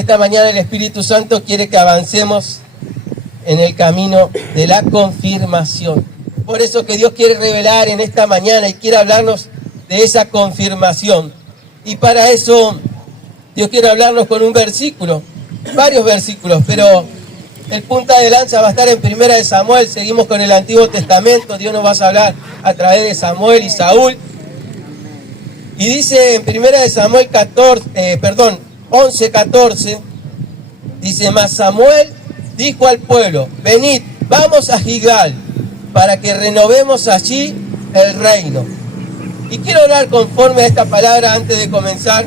esta mañana el Espíritu Santo quiere que avancemos en el camino de la confirmación. Por eso que Dios quiere revelar en esta mañana y quiere hablarnos de esa confirmación. Y para eso Dios quiere hablarnos con un versículo, varios versículos, pero el punta de lanza va a estar en 1 de Samuel. Seguimos con el Antiguo Testamento. Dios nos va a hablar a través de Samuel y Saúl. Y dice en 1 de Samuel 11:14, dice: mas Samuel dijo al pueblo: venid, vamos a Gilgal, para que renovemos allí el reino. Y quiero orar conforme a esta palabra antes de comenzar,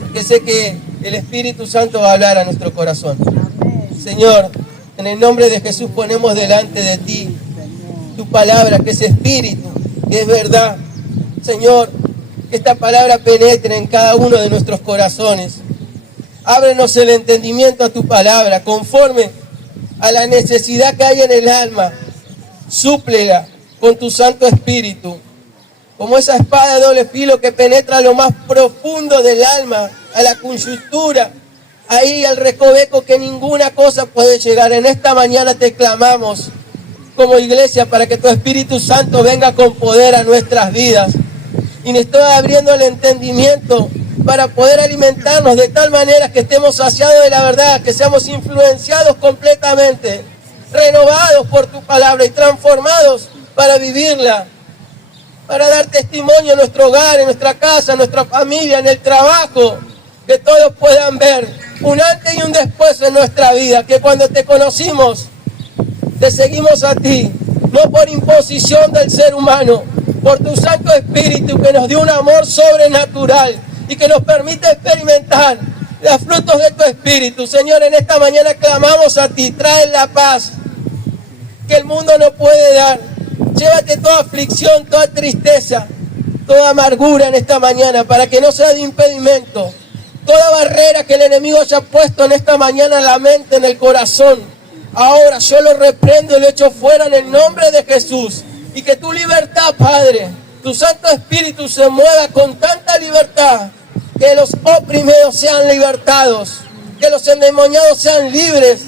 porque sé que el Espíritu Santo va a hablar a nuestro corazón. Señor, en el nombre de Jesús ponemos delante de ti tu palabra, que es espíritu, que es verdad. Señor, que esta palabra penetre en cada uno de nuestros corazones. Ábrenos el entendimiento a tu palabra, conforme a la necesidad que hay en el alma. Súplela con tu Santo Espíritu, como esa espada de doble filo que penetra a lo más profundo del alma, a la coyuntura, ahí al recoveco que ninguna cosa puede llegar. En esta mañana te clamamos como iglesia para que tu Espíritu Santo venga con poder a nuestras vidas. Y nos estoy abriendo el entendimiento para poder alimentarnos de tal manera que estemos saciados de la verdad, que seamos influenciados completamente, renovados por tu palabra y transformados para vivirla, para dar testimonio en nuestro hogar, en nuestra casa, en nuestra familia, en el trabajo, que todos puedan ver un antes y un después en nuestra vida, que cuando te conocimos, te seguimos a ti, no por imposición del ser humano, por tu Santo Espíritu que nos dio un amor sobrenatural y que nos permite experimentar los frutos de tu Espíritu. Señor, en esta mañana clamamos a ti, trae la paz que el mundo no puede dar. Llévate toda aflicción, toda tristeza, toda amargura en esta mañana para que no sea de impedimento. Toda barrera que el enemigo haya puesto en esta mañana en la mente, en el corazón, ahora yo lo reprendo y lo echo fuera en el nombre de Jesús. Y que tu libertad, Padre, tu Santo Espíritu se mueva con tanta libertad, que los oprimidos sean libertados, que los endemoniados sean libres,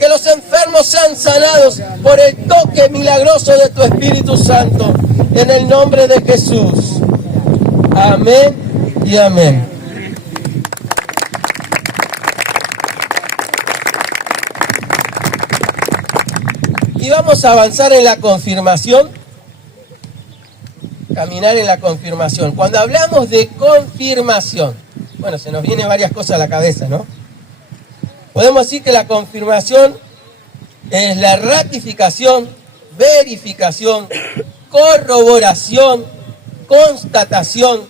que los enfermos sean sanados por el toque milagroso de tu Espíritu Santo, en el nombre de Jesús. Amén y amén. Y vamos a avanzar en la confirmación. Caminar en la confirmación. Cuando hablamos de confirmación, bueno, se nos vienen varias cosas a la cabeza, ¿no? Podemos decir que la confirmación es la ratificación, verificación, corroboración, constatación,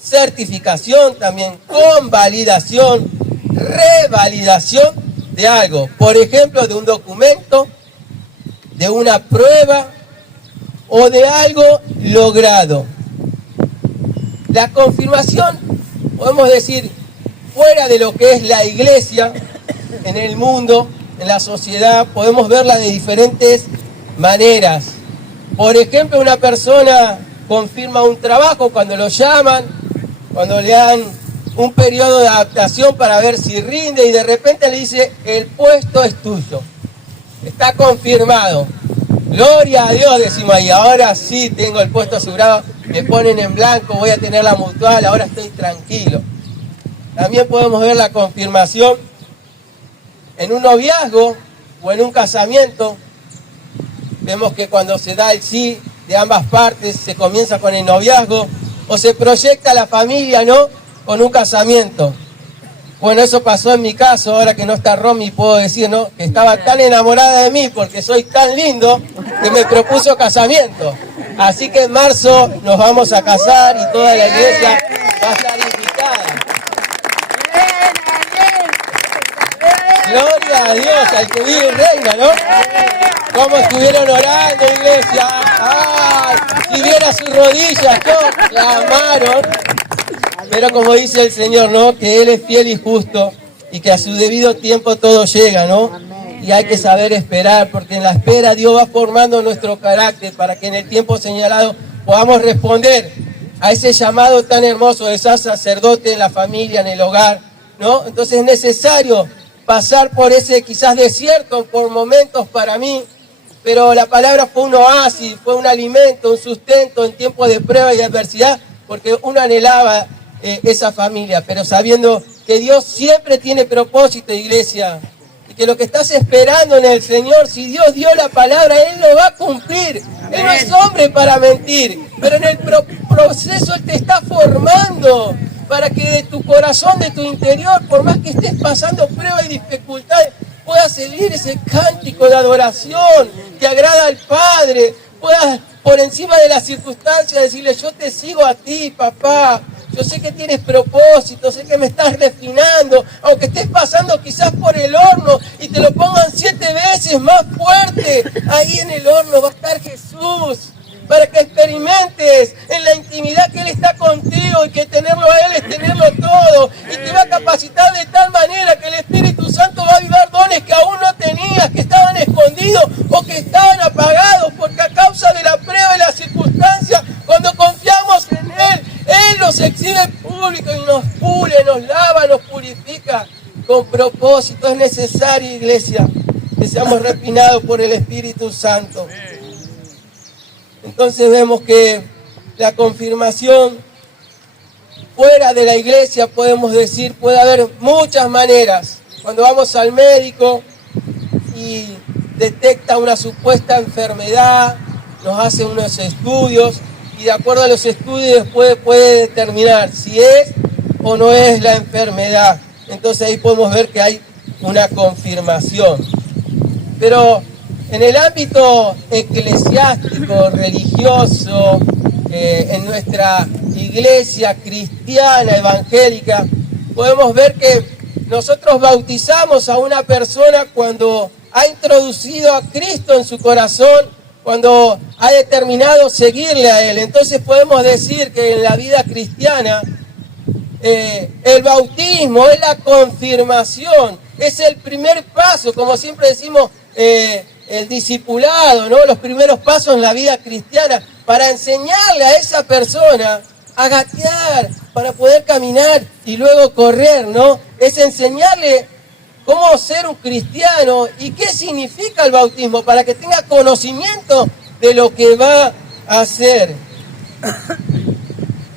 certificación también, convalidación, revalidación de algo. Por ejemplo, de un documento, de una prueba, o de algo logrado. La confirmación, podemos decir, fuera de lo que es la iglesia, en el mundo, en la sociedad, podemos verla de diferentes maneras. Por ejemplo, una persona confirma un trabajo cuando lo llaman, cuando le dan un periodo de adaptación para ver si rinde y de repente le dice: el puesto es tuyo, está confirmado. Gloria a Dios, decimos ahí, ahora sí tengo el puesto asegurado, me ponen en blanco, voy a tener la mutual, ahora estoy tranquilo. También podemos ver la confirmación en un noviazgo o en un casamiento. Vemos que cuando se da el sí de ambas partes, se comienza con el noviazgo o se proyecta la familia, ¿no?, con un casamiento. Bueno, eso pasó en mi caso, ahora que no está Romy, puedo decir, ¿no?, que estaba tan enamorada de mí porque soy tan lindo que me propuso casamiento. Así que en marzo nos vamos a casar y toda la iglesia va a estar invitada. Gloria a Dios, al que vive y reina, ¿no? Cómo estuvieron orando, iglesia. ¡Ay! Si viera sus rodillas, ¿no?, clamaron. Pero como dice el Señor, ¿no?, que Él es fiel y justo y que a su debido tiempo todo llega, ¿no? Y hay que saber esperar, porque en la espera Dios va formando nuestro carácter para que en el tiempo señalado podamos responder a ese llamado tan hermoso de ser sacerdote en la familia, en el hogar, ¿no? Entonces es necesario pasar por ese quizás desierto por momentos para mí, pero la palabra fue un oasis, fue un alimento, un sustento en tiempos de prueba y adversidad, porque uno anhelaba esa familia, pero sabiendo que Dios siempre tiene propósito, iglesia, y que lo que estás esperando en el Señor, si Dios dio la palabra, Él lo va a cumplir. Él no es hombre para mentir, pero en el proceso Él te está formando para que de tu corazón, de tu interior, por más que estés pasando pruebas y dificultades, puedas seguir ese cántico de adoración que agrada al Padre, puedas por encima de las circunstancias decirle: yo te sigo a ti, papá, yo sé que tienes propósito, sé que me estás refinando, aunque estés pasando quizás por el horno y te lo pongan 7 veces más fuerte, ahí en el horno va a estar Jesús, para que experimentes en la intimidad que Él está contigo, y que tenerlo a Él es tenerlo todo, y te va a capacitar de tal manera que el Espíritu Santo va a avivar dones que aún no tenías, que estaban escondidos o que estaban apagados, porque a causa de la prueba y la circunstancia, cuando confiamos en Él, Él nos exhibe en público y nos pule, nos lava, nos purifica con propósito. Es necesario, iglesia, que seamos refinados por el Espíritu Santo. Entonces vemos que la confirmación fuera de la iglesia, podemos decir, puede haber muchas maneras. Cuando vamos al médico y detecta una supuesta enfermedad, nos hace unos estudios y de acuerdo a los estudios después puede determinar si es o no es la enfermedad. Entonces ahí podemos ver que hay una confirmación. Pero en el ámbito eclesiástico, religioso, en nuestra iglesia cristiana, evangélica, podemos ver que nosotros bautizamos a una persona cuando ha introducido a Cristo en su corazón, cuando ha determinado seguirle a Él. Entonces podemos decir que en la vida cristiana el bautismo es la confirmación, es el primer paso, como siempre decimos, el discipulado, ¿no? Los primeros pasos en la vida cristiana para enseñarle a esa persona a gatear, para poder caminar y luego correr, ¿no? Es enseñarle cómo ser un cristiano y qué significa el bautismo, para que tenga conocimiento de lo que va a hacer.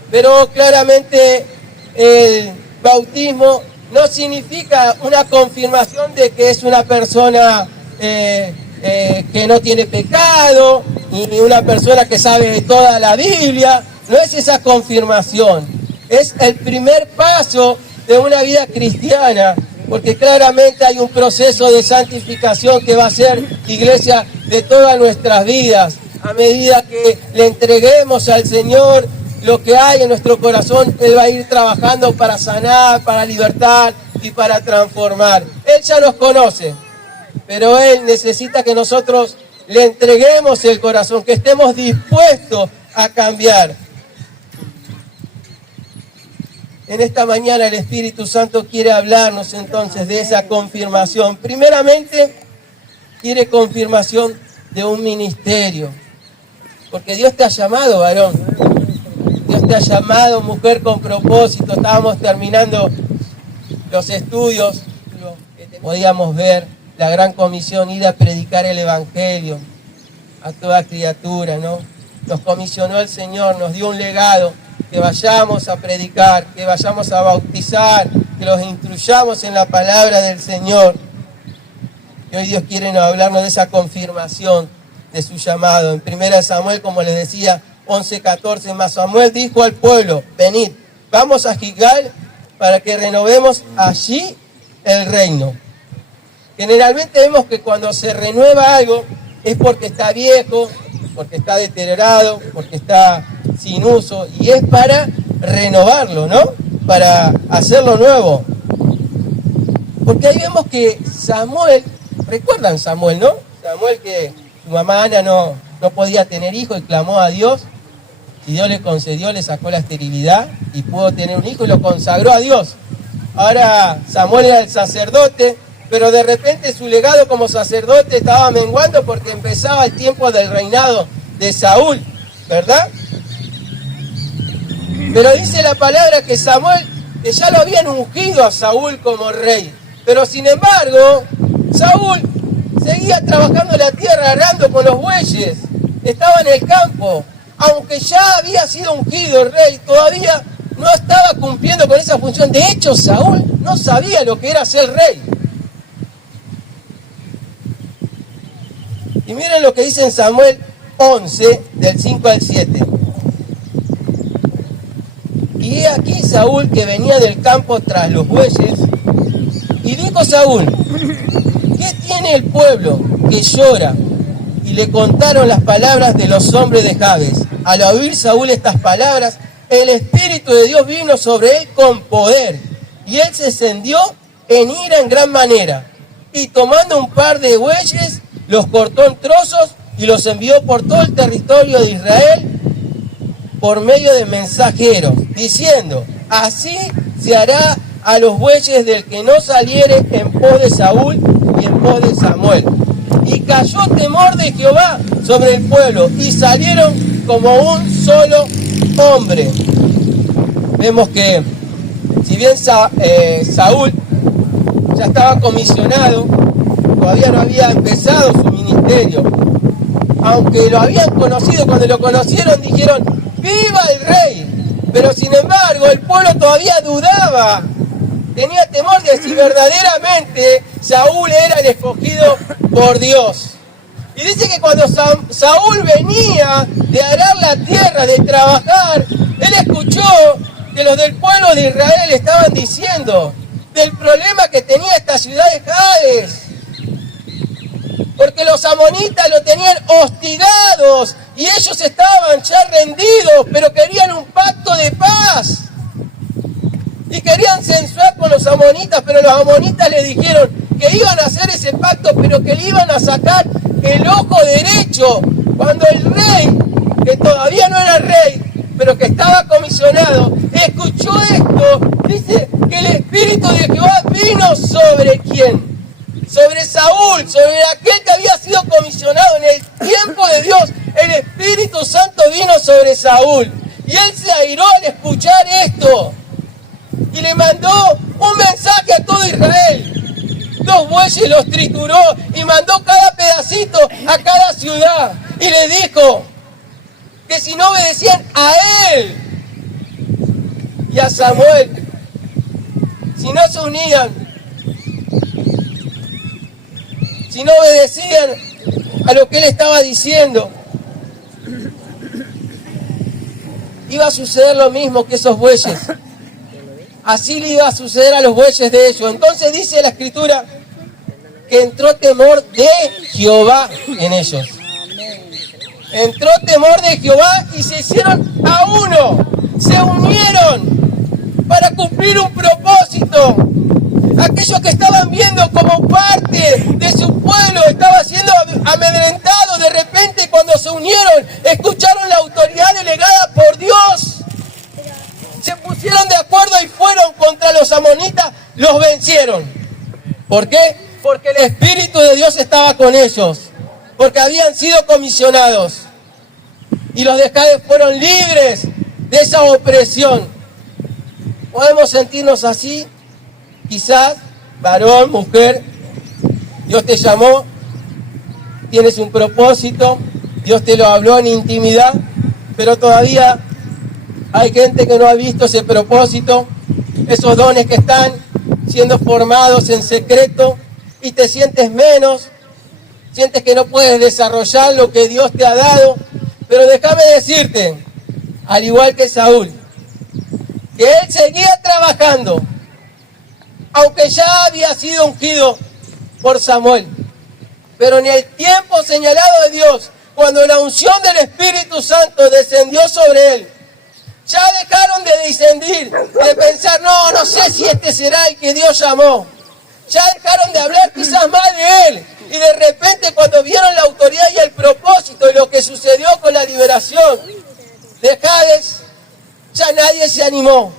Pero claramente el bautismo no significa una confirmación de que es una persona que no tiene pecado, ni una persona que sabe toda la Biblia. No es esa confirmación, es el primer paso de una vida cristiana, porque claramente hay un proceso de santificación que va a ser, iglesia, de todas nuestras vidas. A medida que le entreguemos al Señor lo que hay en nuestro corazón, Él va a ir trabajando para sanar, para libertar y para transformar. Él ya nos conoce, pero Él necesita que nosotros le entreguemos el corazón, que estemos dispuestos a cambiar. En esta mañana el Espíritu Santo quiere hablarnos entonces de esa confirmación. Primeramente, quiere confirmación de un ministerio, porque Dios te ha llamado, varón. Dios te ha llamado, mujer con propósito. Estábamos terminando los estudios, podíamos ver la gran comisión, ir a predicar el Evangelio a toda criatura, ¿no? Nos comisionó el Señor, nos dio un legado, que vayamos a predicar, que vayamos a bautizar, que los instruyamos en la palabra del Señor. Y hoy Dios quiere hablarnos de esa confirmación de su llamado. En 1 Samuel, como les decía, 11:14, mas Samuel dijo al pueblo: venid, vamos a Gilgal para que renovemos allí el reino. Generalmente vemos que cuando se renueva algo es porque está viejo, porque está deteriorado, porque está sin uso, y es para renovarlo, ¿no? Para hacerlo nuevo. Porque ahí vemos que Samuel, recuerdan Samuel, ¿no? Samuel, que su mamá Ana no podía tener hijos y clamó a Dios, y Dios le concedió, le sacó la esterilidad y pudo tener un hijo y lo consagró a Dios. Ahora Samuel era el sacerdote, pero de repente su legado como sacerdote estaba menguando porque empezaba el tiempo del reinado de Saúl, ¿verdad? Pero dice la palabra que Samuel que ya lo habían ungido a Saúl como rey. Pero sin embargo, Saúl seguía trabajando en la tierra, arando con los bueyes. Estaba en el campo. Aunque ya había sido ungido el rey, todavía no estaba cumpliendo con esa función. De hecho, Saúl no sabía lo que era ser rey. Y miren lo que dice en Samuel 11, del 5 al 7. Y he aquí Saúl que venía del campo tras los bueyes, y dijo Saúl: ¿qué tiene el pueblo que llora? Y le contaron las palabras de los hombres de Jabes. Al oír Saúl estas palabras, el Espíritu de Dios vino sobre él con poder, y él se encendió en ira en gran manera. Y tomando un par de bueyes, los cortó en trozos y los envió por todo el territorio de Israel por medio de mensajeros, diciendo: así se hará a los bueyes del que no saliere en pos de Saúl y en pos de Samuel. Y cayó temor de Jehová sobre el pueblo, y salieron como un solo hombre. Vemos que si bien Saúl ya estaba comisionado, todavía no había empezado su ministerio. Aunque lo habían conocido, cuando lo conocieron dijeron: ¡viva el rey! Pero sin embargo el pueblo todavía dudaba, tenía temor de si verdaderamente Saúl era el escogido por Dios. Y dice que cuando Saúl venía de arar la tierra, de trabajar, él escuchó que los del pueblo de Israel estaban diciendo del problema que tenía esta ciudad de Jabes, porque los amonitas lo tenían hostigados y ellos estaban ya rendidos, pero querían un pacto de paz. Y querían censurar con los amonitas, pero los amonitas le dijeron que iban a hacer ese pacto, pero que le iban a sacar el ojo derecho. Cuando el rey, que todavía no era rey, pero que estaba comisionado, escuchó esto, dice que el Espíritu de Jehová vino sobre ¿quién? Sobre Saúl, sobre aquel que había sido comisionado en el tiempo de Dios. El Espíritu Santo vino sobre Saúl. Y él se airó al escuchar esto. Y le mandó un mensaje a todo Israel. 2 bueyes los trituró y mandó cada pedacito a cada ciudad. Y le dijo que si no obedecían a él y a Samuel, si no se unían, si no obedecían a lo que él estaba diciendo, iba a suceder lo mismo que esos bueyes. Así le iba a suceder a los bueyes de ellos. Entonces dice la Escritura que entró temor de Jehová en ellos. Entró temor de Jehová y se hicieron a uno. Se unieron para cumplir un propósito. Aquellos que estaban viendo como parte de su pueblo estaba siendo amedrentado, de repente cuando se unieron, escucharon la autoridad delegada por Dios. Se pusieron de acuerdo y fueron contra los amonitas, los vencieron. ¿Por qué? Porque el Espíritu de Dios estaba con ellos, porque habían sido comisionados. Y los de Jabes fueron libres de esa opresión. ¿Podemos sentirnos así? Quizás, varón, mujer, Dios te llamó, tienes un propósito, Dios te lo habló en intimidad, pero todavía hay gente que no ha visto ese propósito, esos dones que están siendo formados en secreto, y te sientes menos, sientes que no puedes desarrollar lo que Dios te ha dado. Pero déjame decirte, al igual que Saúl, que él seguía trabajando, aunque ya había sido ungido por Samuel. Pero en el tiempo señalado de Dios, cuando la unción del Espíritu Santo descendió sobre él, ya dejaron de disentir, de pensar, no sé si este será el que Dios llamó. Ya dejaron de hablar quizás mal de él. Y de repente cuando vieron la autoridad y el propósito y lo que sucedió con la liberación de Jabes, ya nadie se animó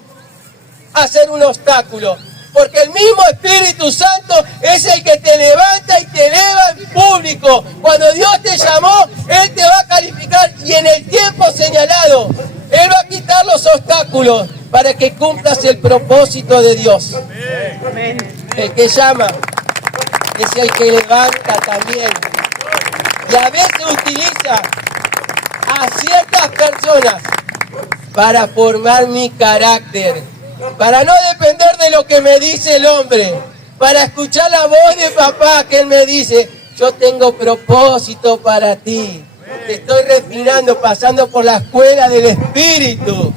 a hacer un obstáculo. Porque el mismo Espíritu Santo es el que te levanta y te eleva en público. Cuando Dios te llamó, Él te va a calificar y en el tiempo señalado, Él va a quitar los obstáculos. para que cumplas el propósito de Dios. El que llama es el que levanta también. Y a veces utiliza a ciertas personas para formar mi carácter, para no depender de lo que me dice el hombre, para escuchar la voz de papá que él me dice, yo tengo propósito para ti. Te estoy refinando, pasando por la escuela del Espíritu.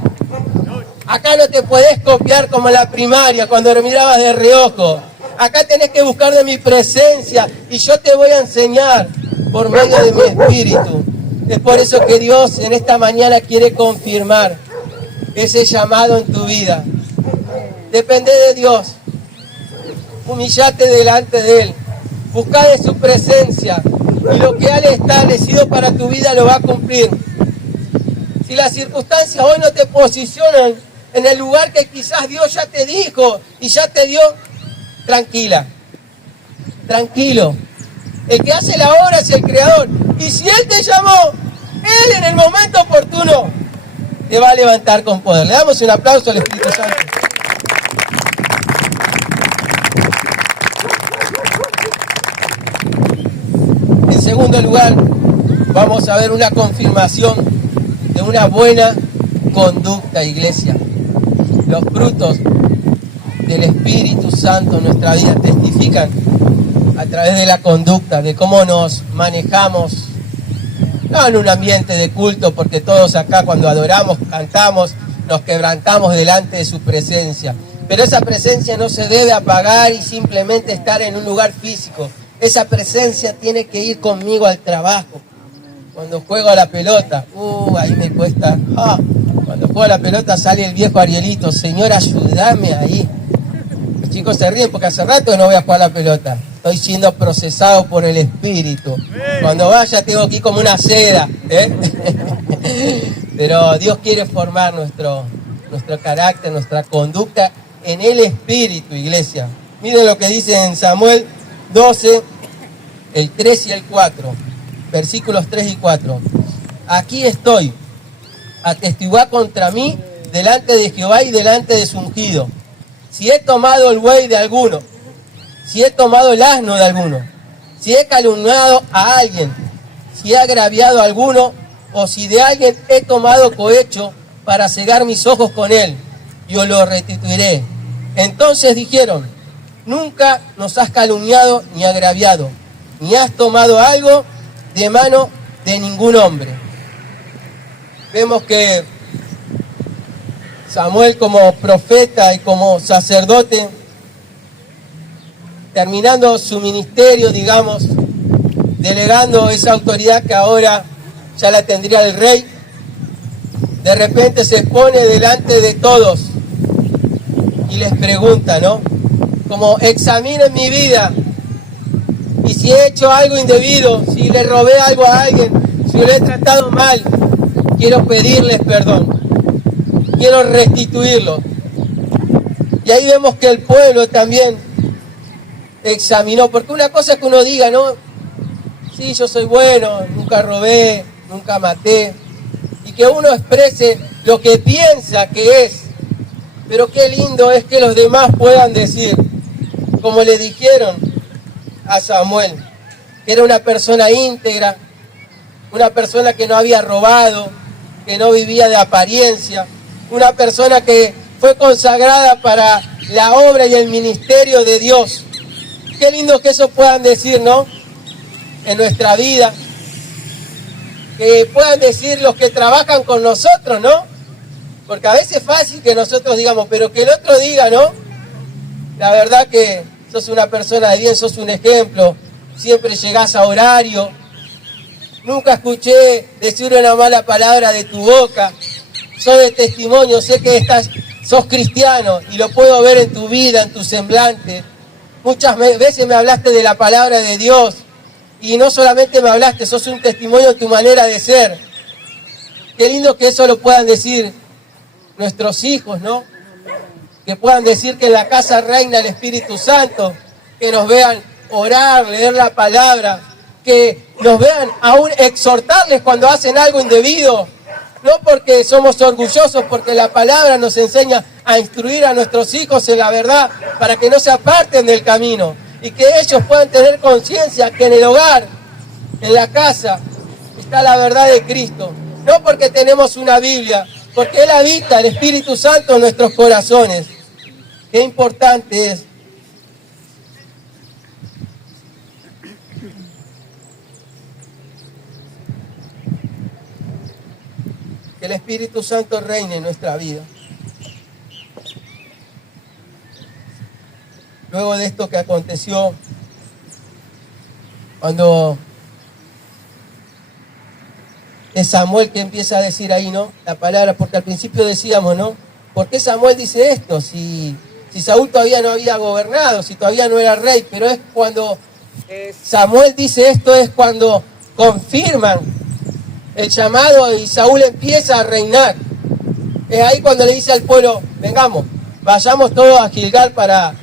Acá no te podés copiar como en la primaria, cuando lo mirabas de reojo. Acá tenés que buscar de mi presencia y yo te voy a enseñar por medio de mi Espíritu. Es por eso que Dios en esta mañana quiere confirmar ese llamado en tu vida. Depende de Dios. Humillate delante de Él. Busca de su presencia. Y lo que Él ha establecido para tu vida lo va a cumplir. Si las circunstancias hoy no te posicionan en el lugar que quizás Dios ya te dijo y ya te dio, tranquila. Tranquilo. El que hace la obra es el Creador. Y si Él te llamó, Él en el momento oportuno te va a levantar con poder. Le damos un aplauso al Espíritu Santo. En segundo lugar, vamos a ver una confirmación de una buena conducta, iglesia. Los frutos del Espíritu Santo en nuestra vida testifican a través de la conducta, de cómo nos manejamos, no en un ambiente de culto, porque todos acá cuando adoramos, cantamos, nos quebrantamos delante de su presencia. Pero esa presencia no se debe apagar y simplemente estar en un lugar físico. Esa presencia tiene que ir conmigo al trabajo. Cuando juego a la pelota, ahí me cuesta. Cuando juego a la pelota sale el viejo Arielito, Señor, ayúdame ahí. Los chicos se ríen porque hace rato no voy a jugar a la pelota. Estoy siendo procesado por el Espíritu. Cuando vaya tengo que ir como una seda, Pero Dios quiere formar nuestro carácter, nuestra conducta en el Espíritu, iglesia. Miren lo que dice en Samuel 12, el 3 y el 4, versículos 3 y 4. Aquí estoy, atestiguá contra mí delante de Jehová y delante de su ungido. Si he tomado el buey de alguno, si he tomado el asno de alguno, si he calumniado a alguien, si he agraviado a alguno, o si de alguien he tomado cohecho para cegar mis ojos con él, yo lo restituiré. Entonces dijeron, nunca nos has calumniado ni agraviado, ni has tomado algo de mano de ningún hombre. Vemos que Samuel, como profeta y como sacerdote, terminando su ministerio, digamos, delegando esa autoridad que ahora ya la tendría el rey, de repente se pone delante de todos y les pregunta, ¿no? Como examinen mi vida y si he hecho algo indebido, si le robé algo a alguien, si lo he tratado mal, quiero pedirles perdón, quiero restituirlo. Y ahí vemos que el pueblo también examinó, porque una cosa es que uno diga, ¿no? Sí, yo soy bueno, nunca robé, nunca maté, y que uno exprese lo que piensa que es, pero qué lindo es que los demás puedan decir, como le dijeron a Samuel, que era una persona íntegra, una persona que no había robado, que no vivía de apariencia, una persona que fue consagrada para la obra y el ministerio de Dios. Qué lindo que eso puedan decir, ¿no? En nuestra vida, que puedan decir los que trabajan con nosotros, ¿no? Porque a veces es fácil que nosotros digamos, pero que el otro diga, ¿no? La verdad que sos una persona de bien, sos un ejemplo, siempre llegás a horario, nunca escuché decir una mala palabra de tu boca, sos de testimonio, sé que sos cristiano y lo puedo ver en tu vida, en tu semblante. Muchas veces me hablaste de la palabra de Dios y no solamente me hablaste, sos un testimonio de tu manera de ser. Qué lindo que eso lo puedan decir nuestros hijos, ¿no? Que puedan decir que en la casa reina el Espíritu Santo, que nos vean orar, leer la palabra, que nos vean aún exhortarles cuando hacen algo indebido, No porque somos orgullosos, porque la palabra nos enseña a instruir a nuestros hijos en la verdad para que no se aparten del camino y que ellos puedan tener conciencia que en el hogar, en la casa, está la verdad de Cristo. No porque tenemos una Biblia, porque Él habita, el Espíritu Santo, en nuestros corazones. Qué importante es que el Espíritu Santo reine en nuestra vida. Luego de esto que aconteció, cuando es Samuel que empieza a decir ahí, ¿no? La palabra, porque al principio decíamos, ¿no? ¿Por qué Samuel dice esto? Si Saúl todavía no había gobernado, si todavía no era rey, pero es cuando Samuel dice esto, es cuando confirman el llamado y Saúl empieza a reinar. Es ahí cuando le dice al pueblo, vengamos, vayamos todos a Gilgal para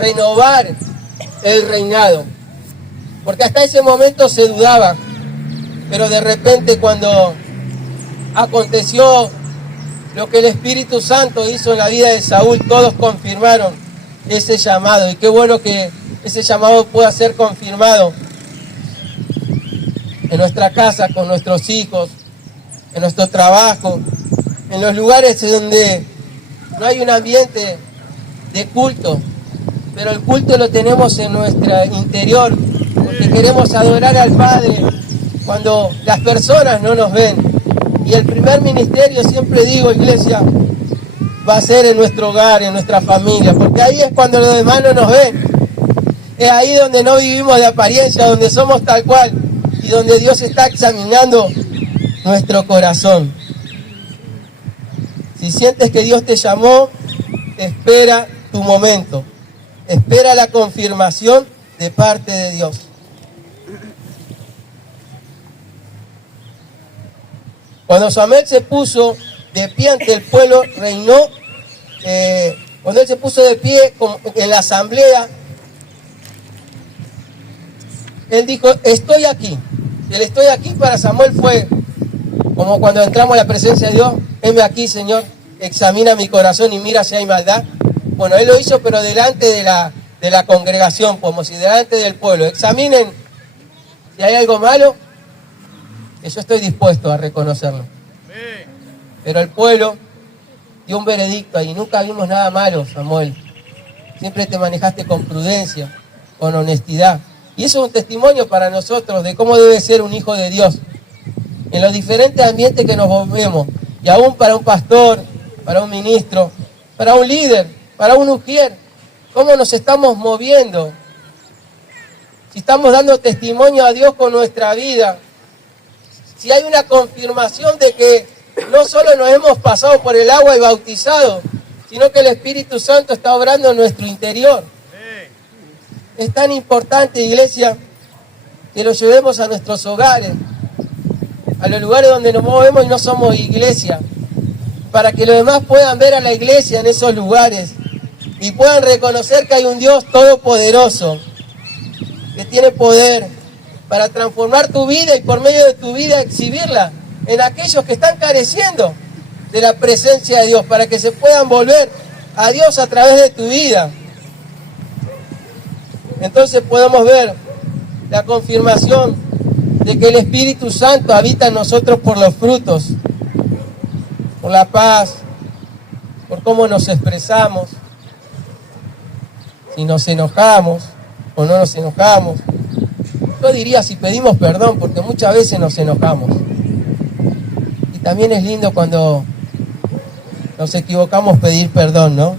renovar el reinado. Porque hasta ese momento se dudaba, pero de repente cuando aconteció lo que el Espíritu Santo hizo en la vida de Saúl, todos confirmaron ese llamado. Y qué bueno que ese llamado pueda ser confirmado en nuestra casa, con nuestros hijos, en nuestro trabajo, en los lugares donde no hay un ambiente de culto, pero el culto lo tenemos en nuestro interior, porque queremos adorar al Padre cuando las personas no nos ven. Y el primer ministerio, siempre digo, iglesia, va a ser en nuestro hogar, en nuestra familia, porque ahí es cuando los demás no nos ven. Es ahí donde no vivimos de apariencia, donde somos tal cual y donde Dios está examinando nuestro corazón. Si sientes que Dios te llamó, espera tu momento. Espera la confirmación de parte de Dios. Cuando Samuel se puso de pie ante el pueblo, reinó. Cuando él se puso de pie en la asamblea, él dijo, estoy aquí. El estoy aquí para Samuel fue como cuando entramos a la presencia de Dios, heme aquí, Señor, examina mi corazón y mira si hay maldad. Bueno, él lo hizo, pero delante de la congregación, como si delante del pueblo. Examinen si hay algo malo, que yo estoy dispuesto a reconocerlo. Pero el pueblo dio un veredicto ahí. Nunca vimos nada malo, Samuel. Siempre te manejaste con prudencia, con honestidad. Y eso es un testimonio para nosotros de cómo debe ser un hijo de Dios en los diferentes ambientes que nos movemos. Y aún para un pastor, para un ministro, para un líder, para un ujier, cómo nos estamos moviendo. Si estamos dando testimonio a Dios con nuestra vida. Si hay una confirmación de que no solo nos hemos pasado por el agua y bautizado, sino que el Espíritu Santo está obrando en nuestro interior. Es tan importante, iglesia, que lo llevemos a nuestros hogares, a los lugares donde nos movemos y no somos iglesia, para que los demás puedan ver a la iglesia en esos lugares y puedan reconocer que hay un Dios todopoderoso, que tiene poder para transformar tu vida y por medio de tu vida exhibirla en aquellos que están careciendo de la presencia de Dios, para que se puedan volver a Dios a través de tu vida. Entonces podemos ver la confirmación de que el Espíritu Santo habita en nosotros por los frutos, por la paz, por cómo nos expresamos, si nos enojamos o no nos enojamos. Yo diría si pedimos perdón, porque muchas veces nos enojamos. Y también es lindo cuando nos equivocamos pedir perdón, ¿no?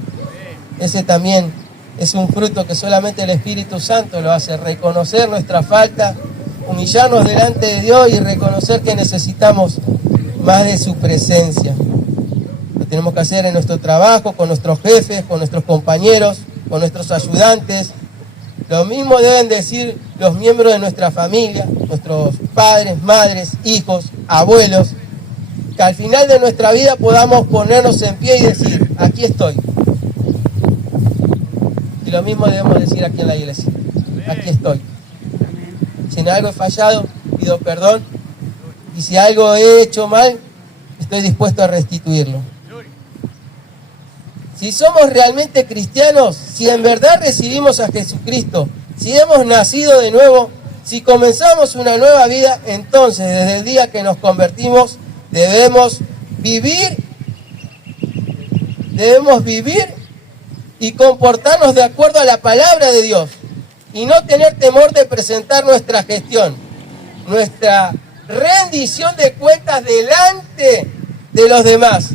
Ese también es un fruto que solamente el Espíritu Santo lo hace, reconocer nuestra falta, humillarnos delante de Dios y reconocer que necesitamos más de su presencia. Lo tenemos que hacer en nuestro trabajo, con nuestros jefes, con nuestros compañeros, con nuestros ayudantes. Lo mismo deben decir los miembros de nuestra familia, nuestros padres, madres, hijos, abuelos, que al final de nuestra vida podamos ponernos en pie y decir, aquí estoy. Y lo mismo debemos decir aquí en la iglesia, aquí estoy. Si en algo he fallado, pido perdón. Y si algo he hecho mal, estoy dispuesto a restituirlo. Si somos realmente cristianos, si en verdad recibimos a Jesucristo, si hemos nacido de nuevo, si comenzamos una nueva vida, entonces desde el día que nos convertimos debemos vivir y comportarnos de acuerdo a la palabra de Dios y no tener temor de presentar nuestra gestión, nuestra rendición de cuentas delante de los demás.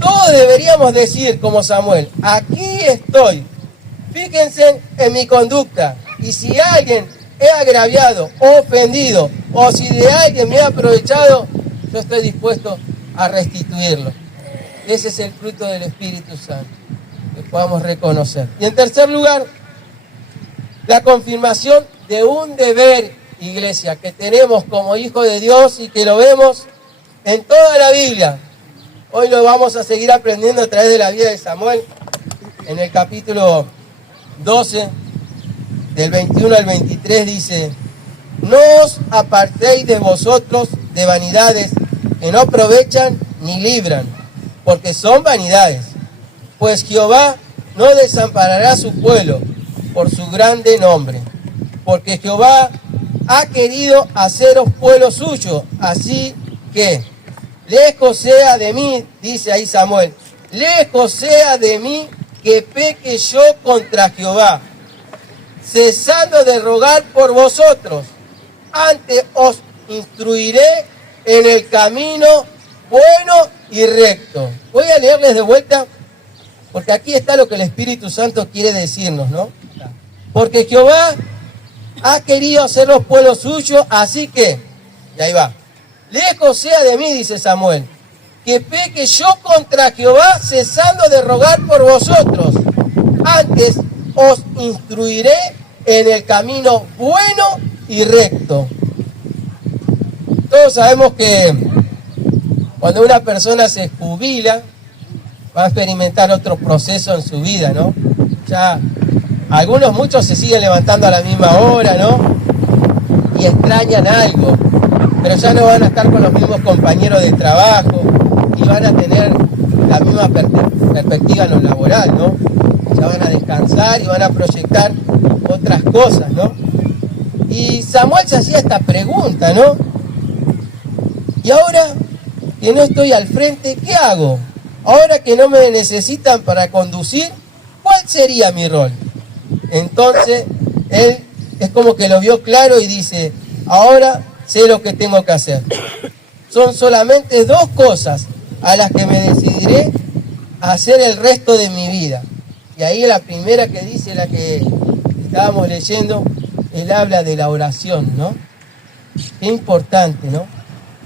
Todos deberíamos decir como Samuel: aquí estoy, fíjense en mi conducta, y si alguien he agraviado o ofendido, o si de alguien me he aprovechado, yo estoy dispuesto a restituirlo. Ese es el fruto del Espíritu Santo, que podamos reconocer. Y en tercer lugar, la confirmación de un deber, iglesia, que tenemos como hijos de Dios y que lo vemos en toda la Biblia. Hoy lo vamos a seguir aprendiendo a través de la vida de Samuel, en el capítulo 12, del 21 al 23, dice: no os apartéis de vosotros de vanidades que no aprovechan ni libran, porque son vanidades. Pues Jehová no desamparará a su pueblo por su grande nombre, porque Jehová ha querido haceros pueblo suyo, así que lejos sea de mí, dice ahí Samuel, lejos sea de mí que peque yo contra Jehová, cesando de rogar por vosotros. Antes os instruiré en el camino bueno y recto. Voy a leerles de vuelta, porque aquí está lo que el Espíritu Santo quiere decirnos, ¿no? Porque Jehová ha querido hacer los pueblos suyos, así que, y ahí va, lejos sea de mí, dice Samuel, que peque yo contra Jehová, cesando de rogar por vosotros. Antes os instruiré en el camino bueno y recto. Todos sabemos que cuando una persona se jubila, va a experimentar otro proceso en su vida, ¿no? Ya muchos se siguen levantando a la misma hora, ¿no? Y extrañan algo, pero ya no van a estar con los mismos compañeros de trabajo y van a tener la misma perspectiva en lo laboral, ¿no? Ya van a descansar y van a proyectar otras cosas, ¿no? Y Samuel se hacía esta pregunta, ¿no? Y ahora que no estoy al frente, ¿qué hago? Ahora que no me necesitan para conducir, ¿cuál sería mi rol? Entonces, él es como que lo vio claro y dice: ahora sé lo que tengo que hacer. Son solamente dos cosas a las que me decidiré a hacer el resto de mi vida. Y ahí la primera que dice, la que estábamos leyendo, él habla de la oración, ¿no? Qué importante, ¿no?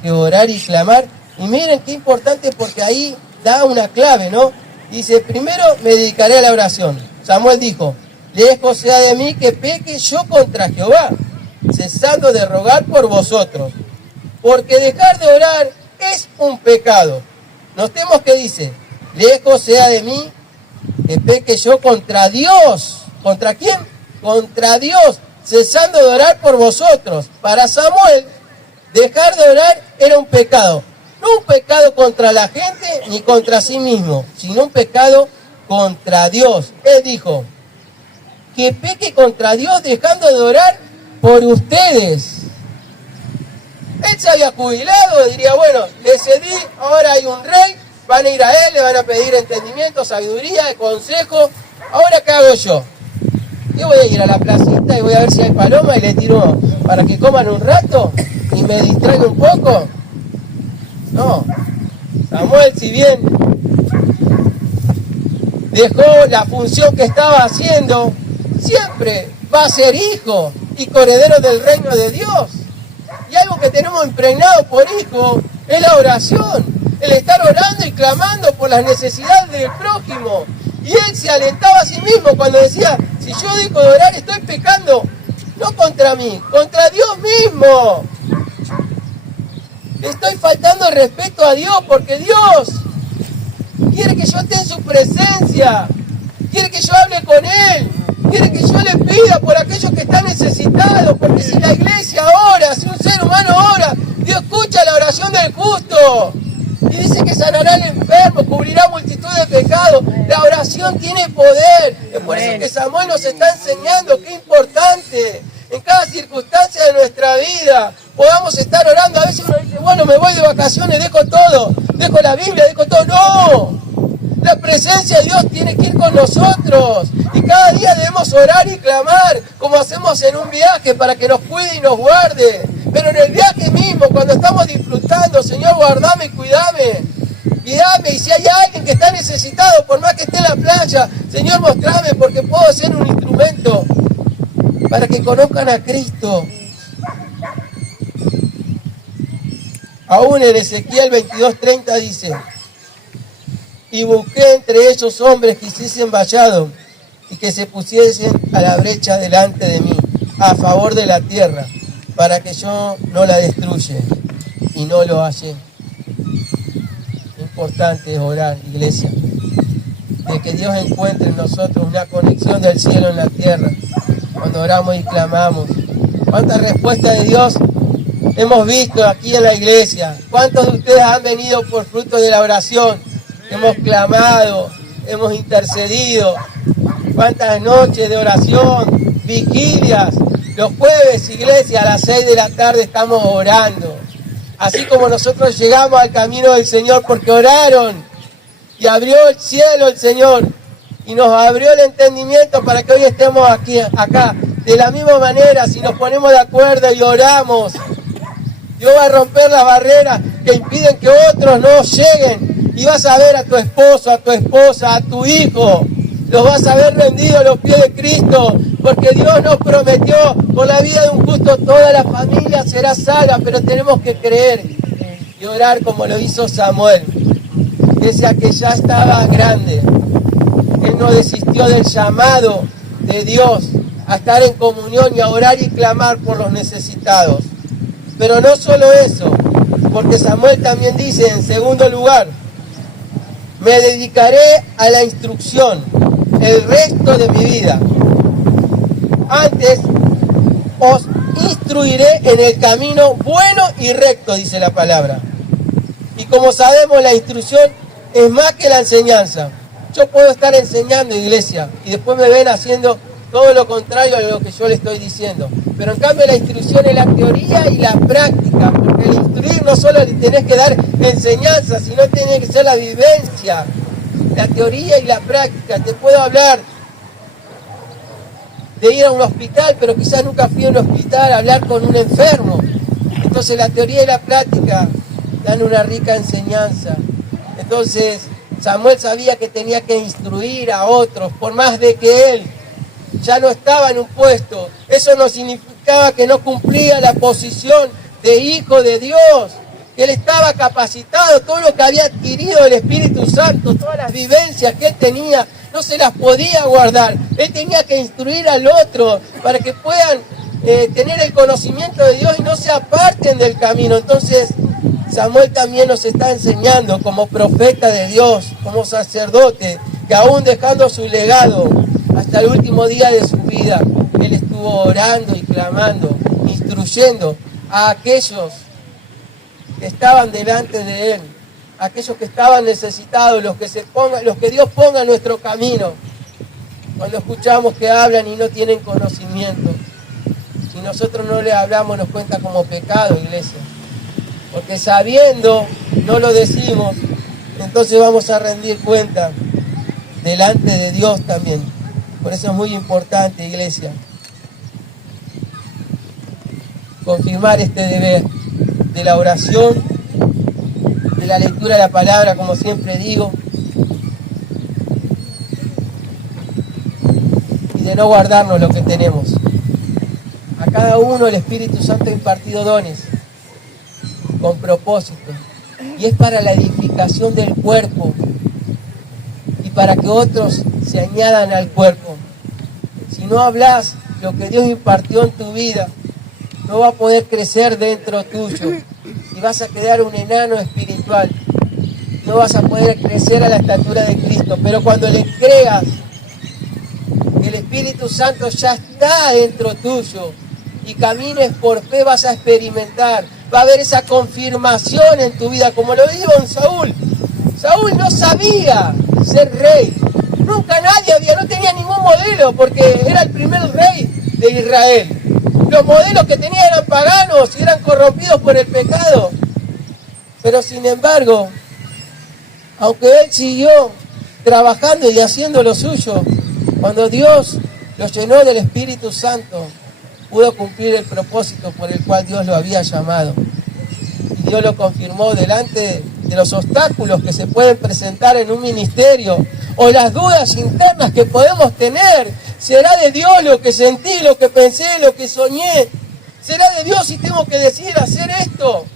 Que orar y clamar. Y miren qué importante, porque ahí da una clave, ¿no? Dice: primero me dedicaré a la oración. Samuel dijo: lejos sea de mí que peque yo contra Jehová, cesando de rogar por vosotros. Porque dejar de orar es un pecado. Notemos que dice: lejos sea de mí que peque yo contra Dios. ¿Contra quién? Contra Dios, cesando de orar por vosotros. Para Samuel, dejar de orar era un pecado. No un pecado contra la gente ni contra sí mismo, sino un pecado contra Dios. Él dijo: que peque contra Dios dejando de orar por ustedes. Él se había jubilado, diría: bueno, le cedí, ahora hay un rey, van a ir a él, le van a pedir entendimiento, sabiduría, consejo. ¿Ahora qué hago yo? Yo voy a ir a la placita y voy a ver si hay paloma y le tiro para que coman un rato y me distraigo un poco. No, Samuel, si bien dejó la función que estaba haciendo, siempre va a ser hijo y coheredero del reino de Dios. Y algo que tenemos impregnado por hijo es la oración, el estar orando y clamando por las necesidades del prójimo. Y él se alentaba a sí mismo cuando decía: si yo dejo de orar estoy pecando, no contra mí, contra Dios mismo. Estoy faltando el respeto a Dios, porque Dios quiere que yo esté en su presencia, quiere que yo hable con Él, quiere que yo le pida por aquellos que están necesitados, porque si la iglesia ora, si un ser humano ora, Dios escucha la oración del justo. Y dice que sanará al enfermo, cubrirá multitud de pecados. La oración tiene poder. Es por eso que Samuel nos está enseñando qué importante en cada circunstancia de nuestra vida podamos estar orando. A veces uno dice, bueno, me voy de vacaciones, dejo todo, dejo la Biblia, dejo todo. ¡No! La presencia de Dios tiene que ir con nosotros. Y cada día debemos orar y clamar, como hacemos en un viaje, para que nos cuide y nos guarde. Pero en el viaje mismo, cuando estamos disfrutando, Señor, guardame y cuidame. Guíame, y si hay alguien que está necesitado, por más que esté en la playa, Señor, mostrame, porque puedo ser un instrumento para que conozcan a Cristo. Aún en Ezequiel 22:30 dice: y busqué entre esos hombres que hiciesen vallado y que se pusiesen a la brecha delante de mí, a favor de la tierra, para que yo no la destruya, y no lo hallé. Importante es orar, iglesia, de que Dios encuentre en nosotros una conexión del cielo en la tierra, cuando oramos y clamamos. ¿Cuántas respuestas de Dios hemos visto aquí en la iglesia? ¿Cuántos de ustedes han venido por fruto de la oración? Hemos clamado, hemos intercedido. ¿Cuántas noches de oración, vigilias? Los jueves, iglesia, a las 6 de la tarde estamos orando. Así como nosotros llegamos al camino del Señor porque oraron y abrió el cielo el Señor y nos abrió el entendimiento para que hoy estemos aquí, acá. De la misma manera, si nos ponemos de acuerdo y oramos, Dios va a romper las barreras que impiden que otros no lleguen. Y vas a ver a tu esposo, a tu esposa, a tu hijo, los vas a ver rendidos a los pies de Cristo, porque Dios nos prometió, por la vida de un justo toda la familia será salva, pero tenemos que creer y orar como lo hizo Samuel, pese a que ya estaba grande. Él no desistió del llamado de Dios a estar en comunión y a orar y clamar por los necesitados. Pero no solo eso, porque Samuel también dice, en segundo lugar, me dedicaré a la instrucción el resto de mi vida. Antes os instruiré en el camino bueno y recto, dice la palabra. Y como sabemos, la instrucción es más que la enseñanza. Yo puedo estar enseñando, iglesia, y después me ven haciendo todo lo contrario a lo que yo le estoy diciendo. Pero en cambio la instrucción es la teoría y la práctica, porque el instruir no solo le tenés que dar enseñanza, sino tiene que ser la vivencia, la teoría y la práctica. Te puedo hablar de ir a un hospital, pero quizás nunca fui a un hospital a hablar con un enfermo. Entonces la teoría y la práctica dan una rica enseñanza. Entonces Samuel sabía que tenía que instruir a otros, por más de que él ya no estaba en un puesto. Eso no significaba que no cumplía la posición de hijo de Dios, que él estaba capacitado. Todo lo que había adquirido el Espíritu Santo, todas las vivencias que él tenía, no se las podía guardar. Él tenía que instruir al otro para que puedan tener el conocimiento de Dios y no se aparten del camino. Entonces Samuel también nos está enseñando como profeta de Dios, como sacerdote, que aún dejando su legado hasta el último día de su vida, él estuvo orando y clamando, instruyendo a aquellos que estaban delante de él, aquellos que estaban necesitados, los que Dios ponga en nuestro camino. Cuando escuchamos que hablan y no tienen conocimiento, si nosotros no le hablamos, nos cuenta como pecado, iglesia. Porque sabiendo, no lo decimos, entonces vamos a rendir cuenta delante de Dios también. Por eso es muy importante, iglesia, confirmar este deber de la oración, de la lectura de la palabra, como siempre digo, y de no guardarnos lo que tenemos. A cada uno el Espíritu Santo ha impartido dones con propósito, y es para la edificación del cuerpo y para que otros se añadan al cuerpo. Si no hablas lo que Dios impartió en tu vida, no va a poder crecer dentro tuyo y vas a quedar un enano espiritual. No vas a poder crecer a la estatura de Cristo. Pero cuando le creas que el Espíritu Santo ya está dentro tuyo y camines por fe, vas a experimentar va a haber esa confirmación en tu vida, como lo dijo en Saúl. Saúl no sabía ser rey. Nunca nadie no tenía ningún modelo, porque era el primer rey de Israel. Los modelos que tenía eran paganos y eran corrompidos por el pecado. Pero sin embargo, aunque él siguió trabajando y haciendo lo suyo, cuando Dios lo llenó del Espíritu Santo, pudo cumplir el propósito por el cual Dios lo había llamado. Y Dios lo confirmó delante de los obstáculos que se pueden presentar en un ministerio, o las dudas internas que podemos tener. ¿Será de Dios lo que sentí, lo que pensé, lo que soñé? ¿Será de Dios si tengo que decidir hacer esto?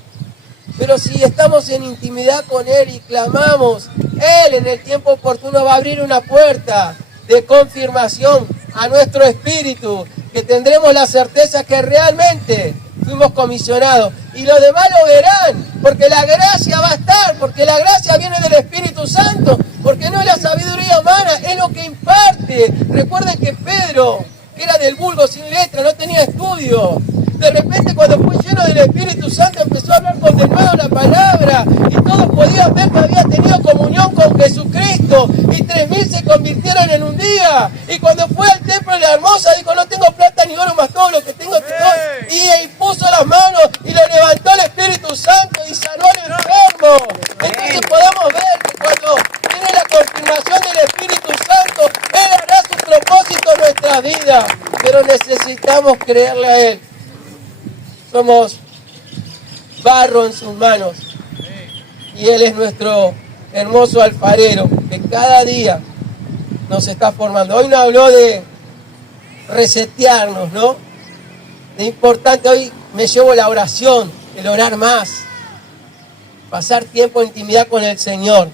Pero si estamos en intimidad con Él y clamamos, Él en el tiempo oportuno va a abrir una puerta de confirmación a nuestro espíritu, que tendremos la certeza que realmente fuimos comisionados. Y los demás lo verán, porque la gracia va a estar, porque la gracia viene del Espíritu Santo, porque no es la sabiduría humana, es lo que imparte. Recuerden que Pedro, que era del vulgo sin letra, no tenía estudio. De repente, cuando fue lleno del Espíritu Santo, empezó a hablar con denuedo la palabra, y todos podían ver que había tenido comunión con Jesucristo, y 3.000 se convirtieron en un día. Y cuando fue al templo de la hermosa, dijo: no tengo plata ni oro, más todo lo que tengo te doy. Y puso las manos y lo levantó el Espíritu Santo y sanó al enfermo. Entonces podemos ver que cuando viene la confirmación del Espíritu Santo, Él hará su propósito en nuestra vida. Pero necesitamos creerle a Él. Somos barro en sus manos, y Él es nuestro hermoso alfarero que cada día nos está formando. Hoy nos habló de resetearnos, ¿no? De importante, hoy me llevo la oración, el orar más, pasar tiempo en intimidad con el Señor,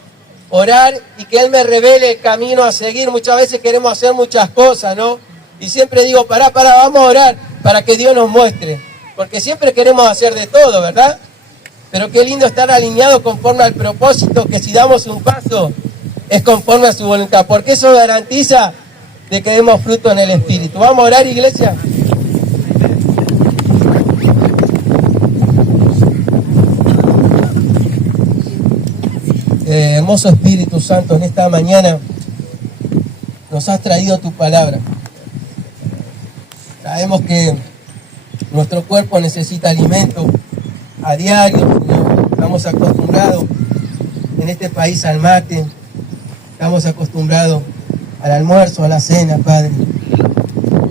orar y que Él me revele el camino a seguir. Muchas veces queremos hacer muchas cosas, ¿no? Y siempre digo: pará, vamos a orar para que Dios nos muestre. Porque siempre queremos hacer de todo, ¿verdad? Pero qué lindo estar alineado conforme al propósito, que si damos un paso es conforme a su voluntad, porque eso garantiza de que demos fruto en el Espíritu. ¿Vamos a orar, iglesia? Hermoso Espíritu Santo, en esta mañana nos has traído tu palabra. Sabemos que nuestro cuerpo necesita alimento a diario, Señor. Estamos acostumbrados en este país al mate, estamos acostumbrados al almuerzo, a la cena, Padre.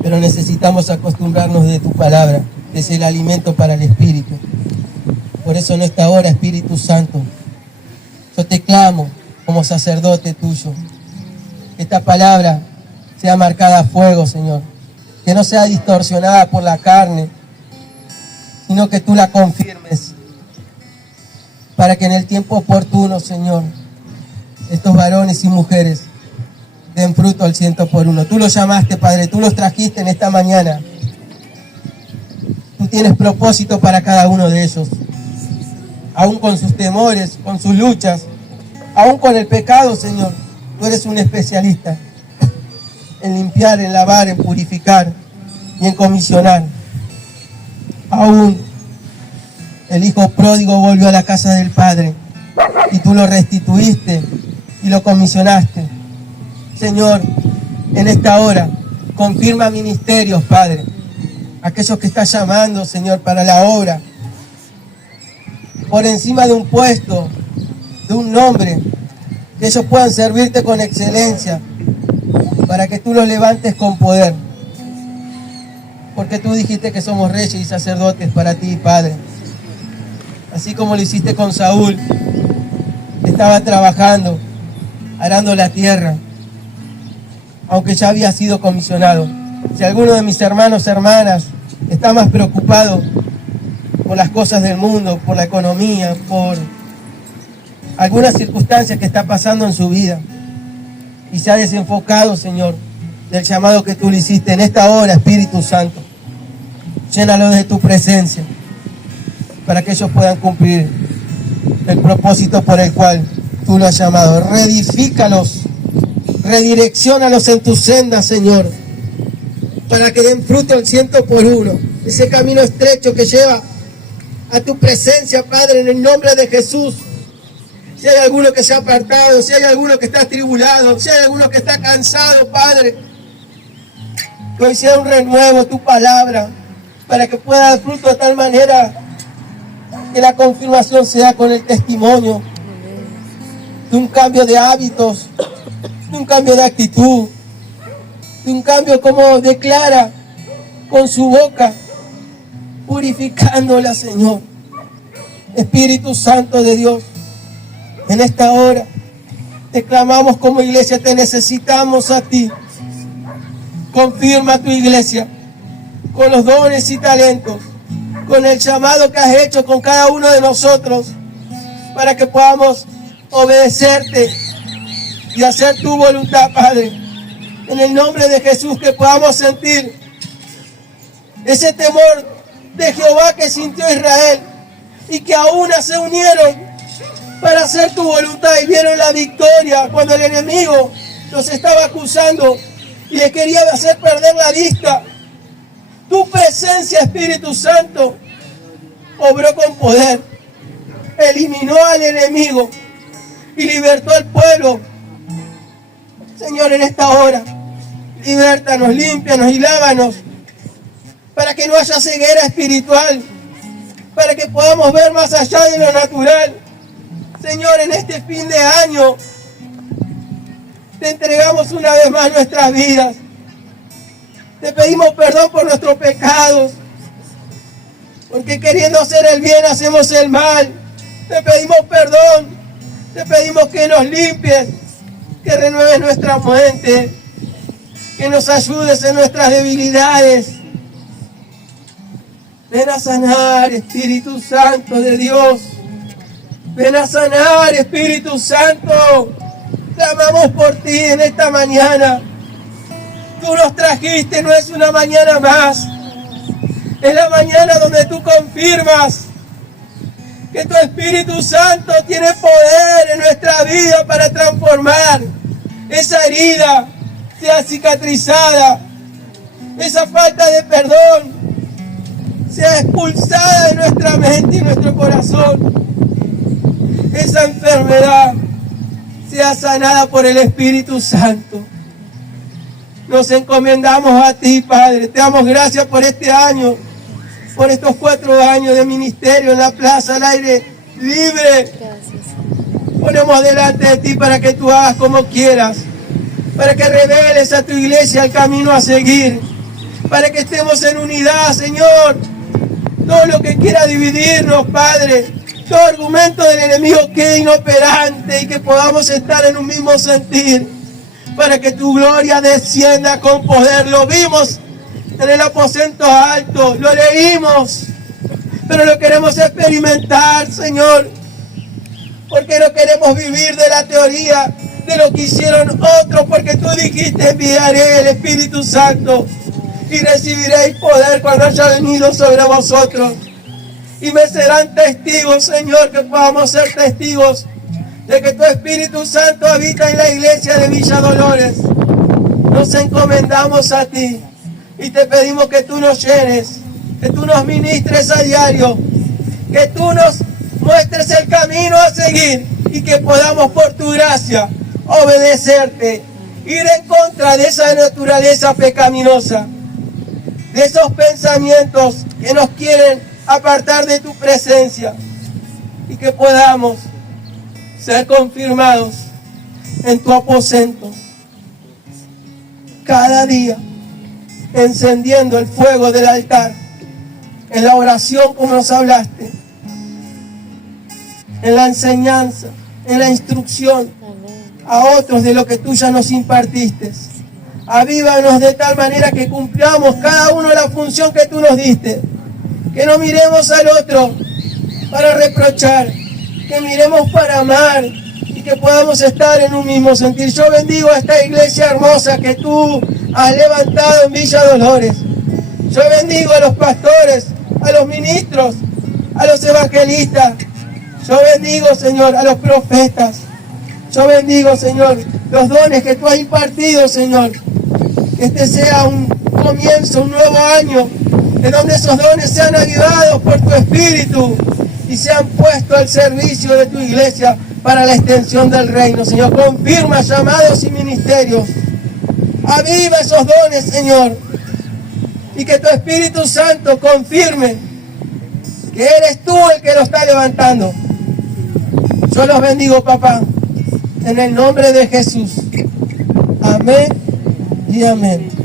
Pero necesitamos acostumbrarnos de tu palabra, que es el alimento para el espíritu. Por eso en esta hora, Espíritu Santo, yo te clamo como sacerdote tuyo, que esta palabra sea marcada a fuego, Señor, que no sea distorsionada por la carne, sino que tú la confirmes, para que en el tiempo oportuno, Señor, estos varones y mujeres den fruto al 100%. Tú los llamaste, Padre, tú los trajiste en esta mañana. Tú tienes propósito para cada uno de ellos, aún con sus temores, con sus luchas, aún con el pecado, Señor. Tú eres un especialista en limpiar, en lavar, en purificar y en comisionar. Aún el hijo pródigo volvió a la casa del Padre y tú lo restituiste y lo comisionaste. Señor, en esta hora, confirma ministerios, Padre, aquellos que estás llamando, Señor, para la obra, por encima de un puesto, de un nombre, que ellos puedan servirte con excelencia, para que tú los levantes con poder. Porque tú dijiste que somos reyes y sacerdotes para ti, Padre. Así como lo hiciste con Saúl, que estaba trabajando, arando la tierra, aunque ya había sido comisionado. Si alguno de mis hermanos, hermanas, está más preocupado por las cosas del mundo, por la economía, por algunas circunstancias que está pasando en su vida, y se ha desenfocado, Señor, del llamado que tú le hiciste en esta hora, Espíritu Santo, llénalo de tu presencia, para que ellos puedan cumplir el propósito por el cual tú lo has llamado. Reedifícalos, redirecciónalos en tu senda, Señor, para que den fruto al 100%. Ese camino estrecho que lleva a tu presencia, Padre, en el nombre de Jesús. Si hay alguno que se ha apartado, si hay alguno que está atribulado, si hay alguno que está cansado, Padre, que hoy sea un renuevo tu palabra, para que pueda dar fruto de tal manera que la confirmación sea con el testimonio de un cambio de hábitos, de un cambio de actitud, de un cambio como declara con su boca, purificándola, Señor. Espíritu Santo de Dios, en esta hora te clamamos como iglesia, te necesitamos a ti. Confirma tu iglesia con los dones y talentos, con el llamado que has hecho con cada uno de nosotros, para que podamos obedecerte y hacer tu voluntad, Padre. En el nombre de Jesús, que podamos sentir ese temor de Jehová que sintió Israel y que aún se unieron para hacer tu voluntad y vieron la victoria cuando el enemigo los estaba acusando y le quería hacer perder la vista. Tu presencia, Espíritu Santo, obró con poder, eliminó al enemigo y libertó al pueblo. Señor, en esta hora, libértanos, límpianos y lávanos, para que no haya ceguera espiritual, para que podamos ver más allá de lo natural. Señor, en este fin de año, te entregamos una vez más nuestras vidas. Te pedimos perdón por nuestros pecados, porque queriendo hacer el bien hacemos el mal. Te pedimos perdón, te pedimos que nos limpies, que renueves nuestra mente, que nos ayudes en nuestras debilidades. Ven a sanar, Espíritu Santo de Dios. Ven a sanar, Espíritu Santo. Clamamos por ti en esta mañana. Tú nos trajiste, no es una mañana más. Es la mañana donde tú confirmas que tu Espíritu Santo tiene poder en nuestra vida para transformar esa herida, sea cicatrizada, esa falta de perdón, sea expulsada de nuestra mente y nuestro corazón. Esa enfermedad sea sanada por el Espíritu Santo. Nos encomendamos a ti, Padre. Te damos gracias por este año, por estos 4 años de ministerio en la plaza al aire libre. Gracias. Ponemos delante de ti para que tú hagas como quieras, para que reveles a tu iglesia el camino a seguir, para que estemos en unidad, Señor. Todo lo que quiera dividirnos, Padre, todo argumento del enemigo quede inoperante y que podamos estar en un mismo sentir, para que tu gloria descienda con poder. Lo vimos en el aposento alto, lo leímos, pero lo queremos experimentar, Señor, porque no queremos vivir de la teoría de lo que hicieron otros, porque tú dijiste: enviaré el Espíritu Santo y recibiréis poder cuando haya venido sobre vosotros. Y me serán testigos, Señor, que podamos ser testigos de que tu Espíritu Santo habita en la iglesia de Villa Dolores. Nos encomendamos a ti y te pedimos que tú nos llenes, que tú nos ministres a diario, que tú nos muestres el camino a seguir y que podamos por tu gracia obedecerte, ir en contra de esa naturaleza pecaminosa, de esos pensamientos que nos quieren apartar de tu presencia, y que podamos ser confirmados en tu aposento cada día, encendiendo el fuego del altar, en la oración como nos hablaste, en la enseñanza, en la instrucción a otros de lo que tú ya nos impartiste. Avívanos de tal manera que cumplamos cada uno la función que tú nos diste, que no miremos al otro para reprochar, que miremos para amar y que podamos estar en un mismo sentir. Yo bendigo a esta iglesia hermosa que tú has levantado en Villa Dolores. Yo bendigo a los pastores, a los ministros, a los evangelistas. Yo bendigo, Señor, a los profetas. Yo bendigo, Señor, los dones que tú has impartido, Señor. Que este sea un comienzo, un nuevo año, en donde esos dones sean avivados por tu Espíritu y sean puestos al servicio de tu iglesia para la extensión del reino, Señor. Confirma llamados y ministerios. Aviva esos dones, Señor. Y que tu Espíritu Santo confirme que eres tú el que lo está levantando. Yo los bendigo, papá, en el nombre de Jesús. Amén y amén.